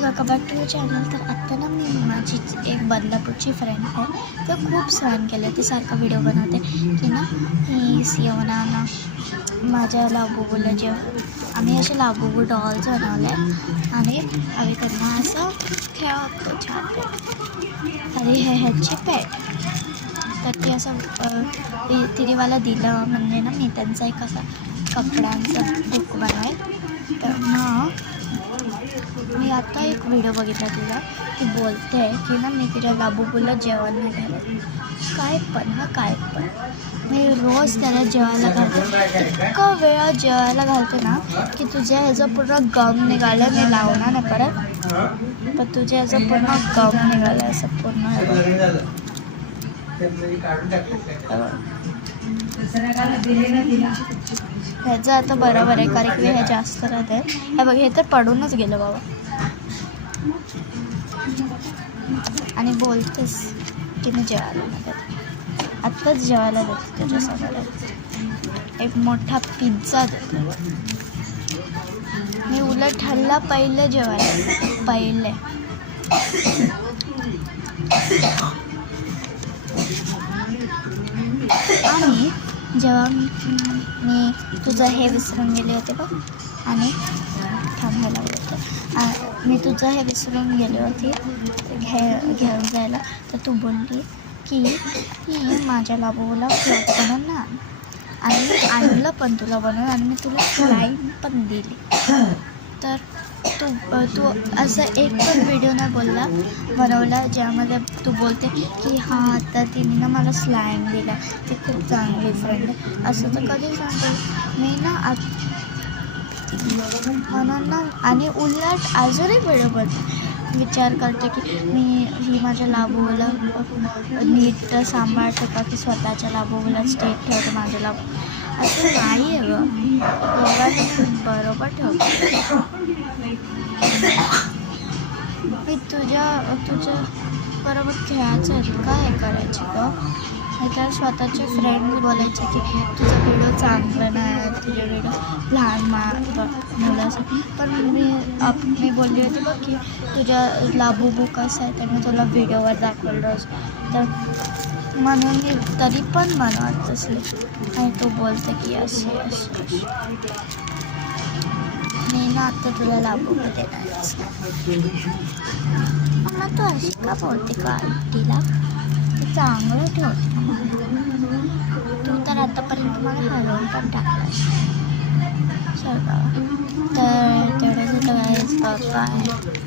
Welcome back to channel. तर आत्ता ना मी माझी एक बदलापूरची फ्रेंड आहे, तर खूप सहन केलं. ती सारखा व्हिडिओ बनवते की ना ही सिओना ना माझ्या लाबूबूला आम्ही असे लाबूबू डॉल्स बनवले आणि आम्ही त्यांना असं खेळतो छान. आणि हे ह्याची पेट. तर ती असं तिने मला दिलं, म्हणजे ना मी त्यांचा एक असा कपड्यांचा बुक बनवेल. तर मग मी आता एक व्हिडिओ बघितला तिला, ती बोलते की ना मी तिच्या लाबूबूला जेवण नाही घालत. काय पण मी रोज त्याला जेवायला घालते. इतका वेळा जेवायला घालते ना की तुझ्या ह्याचं पूर्ण गम निघालं. मी लावणार नाही परत, पण तुझ्या ह्याचं पूर्ण गम निघालं असं पूर्ण. ह्याचं आता बरोबर आहे, कारण की हे जास्त राहते. हे बघ, हे तर पडूनच गेलं बाबा. आणि बोलतेस की मी जेवायला नाही देत. आत्ताच जेवायला देते तुझ्यासमोर एक मोठा पिझ्झा देते. मी उलट हल्ला पहिले जेवायला पहिले. आणि जेव्हा मी तुझं हे विसरून गेले होते बघ, आणि थांबायला होतं, मी तुझं हे विसरून गेले होते घेऊन जायला, तर तू बोलली की माझ्या लाबूला फ्लॉट बनवून ना, आणि मी आणलं पण तुला बनवून, आणि मी तुला स्लाईम पण दिली. तर तू असं एक पण व्हिडिओ नाही बनवला ज्यामध्ये तू बोलते की हां आता तिने ना मला स्लाईम दिला, ती खूप चांगली फ्रेंड आहे. असं तर कधी सांगतो मी ना म्हणून ना. आणि उलट अजूनही व्हिडिओ बनते, विचार करते की ही माझ्या लाबूला नीट सांभाळते का, की स्वतःच्या लाबूला स्टेट ठेवते माझ्या लाबू. असं नाही आहे गं, बरोबर ठेवते. मी तुझ्या बरोबर खेळायचं आहे का, हे करायची गं. मी तर स्वतःचे फ्रेंड बोलायचे की तुझा व्हिडिओ चांगला नाही, तुझे व्हिडिओ लहान मुलासाठी. पण मी बोलली होती बघ की तुझ्या लाबूबू कसं आहे, तर मी तुला व्हिडिओवर दाखवलं रोज. तर म्हणून मी तरी पण बनवत असले, आणि तू बोलते की असे मी ना आता तुला लाबूबू देणारच नाही. मग तू अशी का बोलते का आंटीला? ते चांगलं ठेवते. तू तर आतापर्यंत मला हरवून पण टाकलास. चल बाबा, तर तेवढंच बाय.